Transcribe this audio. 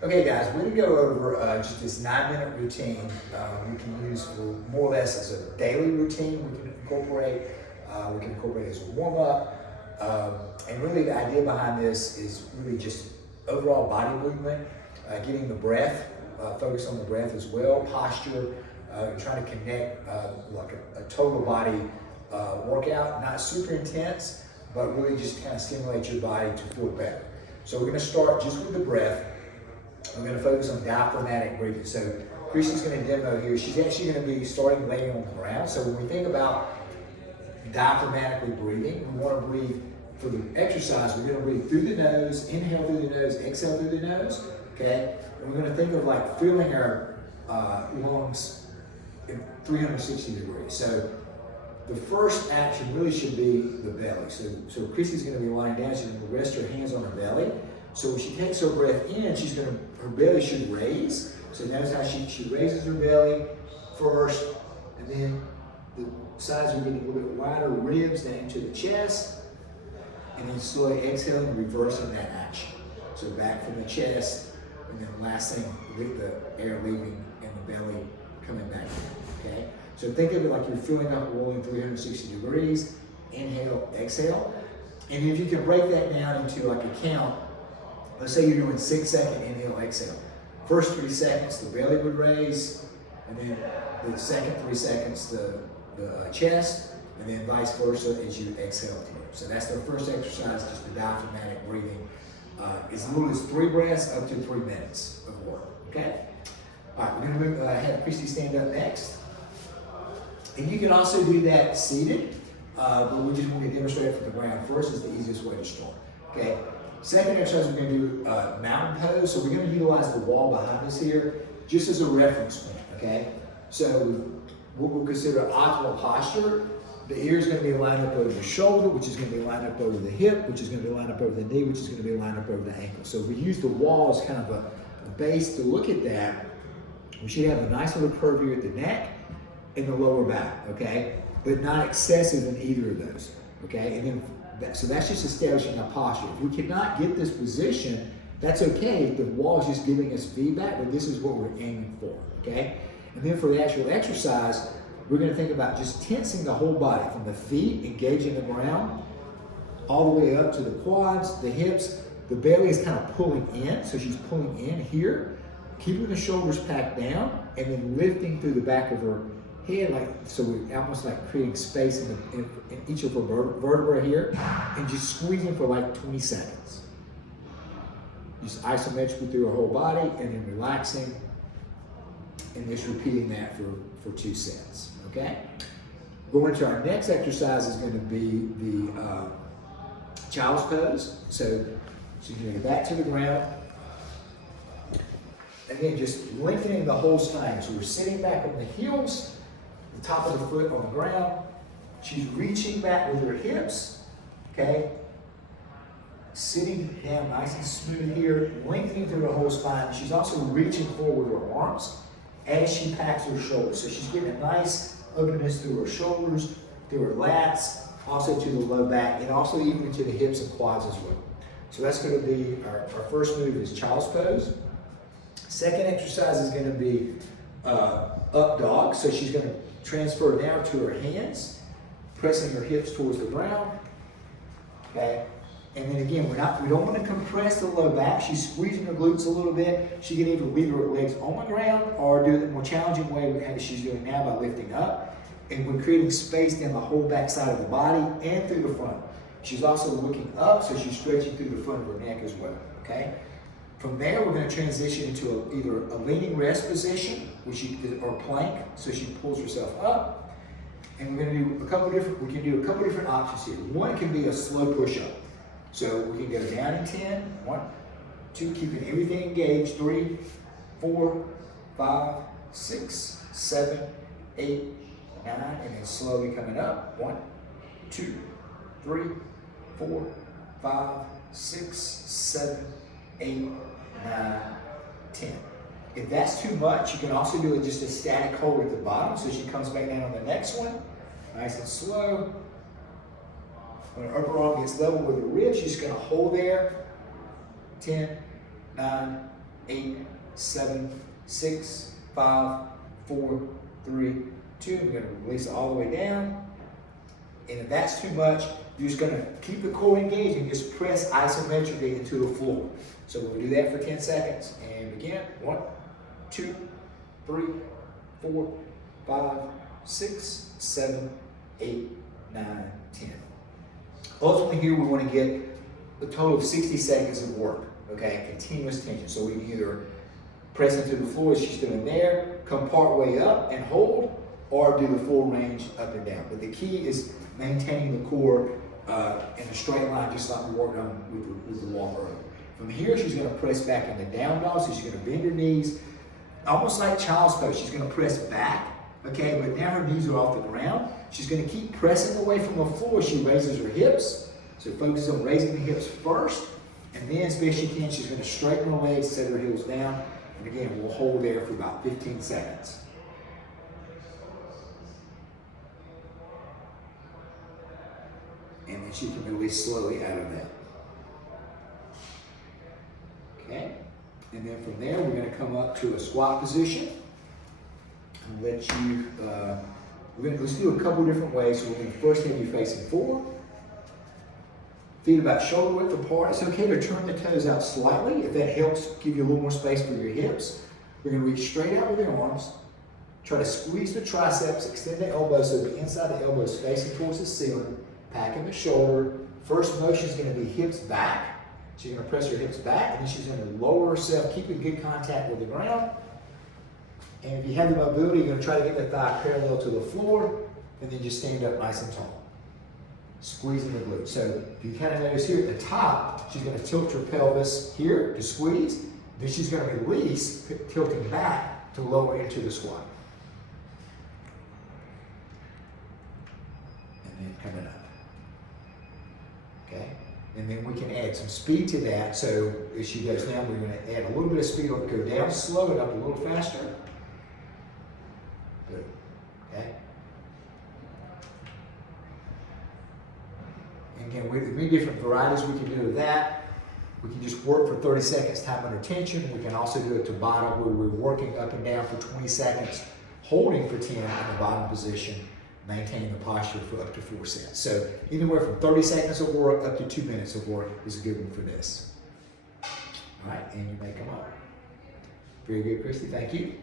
Okay guys, we're going to go over just this 9-minute routine we can use for more or less as a daily routine. We can incorporate as a warm-up. And really the idea behind this is really just overall body movement, getting the breath, focus on the breath as well, posture, trying to connect like a total body workout, not super intense, but really just kind of stimulate your body to feel better. So we're going to start just with the breath. We're going to focus on diaphragmatic breathing. So Christy's going to demo here. She's actually going to be starting laying on the ground. So when we think about diaphragmatically breathing, we want to breathe for the exercise. We're going to breathe through the nose, inhale through the nose, exhale through the nose. Okay, and we're going to think of like filling our lungs in 360 degrees. So the first action really should be the belly. So Christy's going to be lying down. She's going to rest her hands on her belly. So when she takes her breath in, her belly should raise. So notice how she raises her belly first, and then the sides are getting a little bit wider, ribs down into the chest, and then slowly exhaling and reversing that action. So back from the chest, and then last thing with the air leaving and the belly coming back in, okay? So think of it like you're filling up, rolling 360 degrees, inhale, exhale. And if you can break that down into like a count, let's say you're doing 6-second inhale, exhale. First 3 seconds, the belly would raise, and then the second 3 seconds, the chest, and then vice versa as you exhale through. So that's the first exercise, just the diaphragmatic breathing. As little as 3 breaths up to 3 minutes of work, okay? All right, we're gonna have Christy stand up next. And you can also do that seated, but we just want to demonstrate it from the ground first. Is the easiest way to start, okay? Second exercise, we're going to do mountain pose. So we're going to utilize the wall behind us here just as a reference point, okay? So what we'll consider optimal posture. The ear is going to be lined up over the shoulder, which is going to be lined up over the hip, which is going to be lined up over the knee, which is going to be lined up over the ankle. So if we use the wall as kind of a base to look at that, we should have a nice little curve here at the neck and the lower back, okay? But not excessive in either of those, okay? And then so that's just establishing our posture. If we cannot get this position, that's okay. The wall is just giving us feedback, but this is what we're aiming for, okay? And then for the actual exercise, we're gonna think about just tensing the whole body from the feet, engaging the ground, all the way up to the quads, the hips. The belly is kind of pulling in, so she's pulling in here, keeping the shoulders packed down, and then lifting through the back of her head, like so we're almost like creating space in each of her vertebrae here, and just squeezing for like 20 seconds. Just isometrically through her whole body, and then relaxing, and just repeating that for 2 sets, okay? Going to our next exercise is going to be the child's pose. So she's going to go back to the ground. Again, just lengthening the whole spine. So we're sitting back on the heels, the top of the foot on the ground. She's reaching back with her hips, okay? Sitting down nice and smooth here, lengthening through the whole spine. She's also reaching forward with her arms as she packs her shoulders. So she's getting a nice openness through her shoulders, through her lats, also to the low back, and also even into the hips and quads as well. So that's going to be our first move is child's pose. Second exercise is going to be up dog. So she's going to transfer now to her hands, pressing her hips towards the ground. Okay, and then again, we don't want to compress the low back. She's squeezing her glutes a little bit. She can either leave her legs on the ground or do it the more challenging way as she's doing now by lifting up. And we're creating space down the whole back side of the body and through the front. She's also looking up, so she's stretching through the front of her neck as well. Okay. From there, we're going to transition into either a leaning rest position, or plank, so she pulls herself up. And we're going to do a couple different options here. One can be a slow push-up. So we can go down in 10, 1, 2, keeping everything engaged, 3, 4, 5, 6, 7, 8, 9, and then slowly coming up, 1, 2, 3, 4, 5, 6, 7, 8, 9, 10. If that's too much, you can also do just a static hold at the bottom, so she comes back down on the next one, nice and slow. When her upper arm gets level with her ribs, she's going to hold there. 10, 9, 8, 7, 6, 5, 4, 3, 2. We're going to release it all the way down. And if that's too much, you're just going to keep the core engaged and just press isometrically into the floor. So we'll do that for 10 seconds. And begin. 1, 2, 3, 4, 5, 6, 7, 8, 9, 10. Ultimately here we want to get a total of 60 seconds of work, okay? Continuous tension. So we can either press into the floor as she's doing there, come part way up and hold, or do the full range up and down. But the key is maintaining the core in a straight line, just like we worked on with the wall earlier. From here, she's going to press back in the down dog, so she's going to bend her knees, almost like child's pose. She's going to press back, okay? But now her knees are off the ground. She's going to keep pressing away from the floor. She raises her hips, so focus on raising the hips first, and then as best she can, she's going to straighten her legs, set her heels down, and again, we'll hold there for about 15 seconds. And then she can release slowly out of that. Okay? And then from there, we're going to come up to a squat position. I'll let you, let's do a couple different ways. So we're going to first have you facing forward. Feet about shoulder width apart. It's okay to turn the toes out slightly if that helps give you a little more space for your hips. We're going to reach straight out with your arms. Try to squeeze the triceps, extend the elbows so the inside of the elbow is facing towards the ceiling. Packing the shoulder. First motion is going to be hips back. She's going to press her hips back, and then she's going to lower herself, keeping good contact with the ground. And if you have the mobility, you're going to try to get the thigh parallel to the floor, and then just stand up nice and tall. Squeezing the glutes. So if you kind of notice here at the top, she's going to tilt her pelvis here to squeeze. Then she's going to release, tilting back to lower into the squat. And then coming up. Okay? And then we can add some speed to that. So as she goes down, we're going to add a little bit of speed. Go down slow and up a little faster. Good. Okay? And again, there are many different varieties we can do of that. We can just work for 30 seconds time under tension. We can also do it to bottom where we're working up and down for 20 seconds, holding for 10 in the bottom position, maintaining the posture for up to 4 sets. So anywhere from 30 seconds of work up to 2 minutes of work is a good one for this. All right, and you may come up. Very good, Christy. Thank you.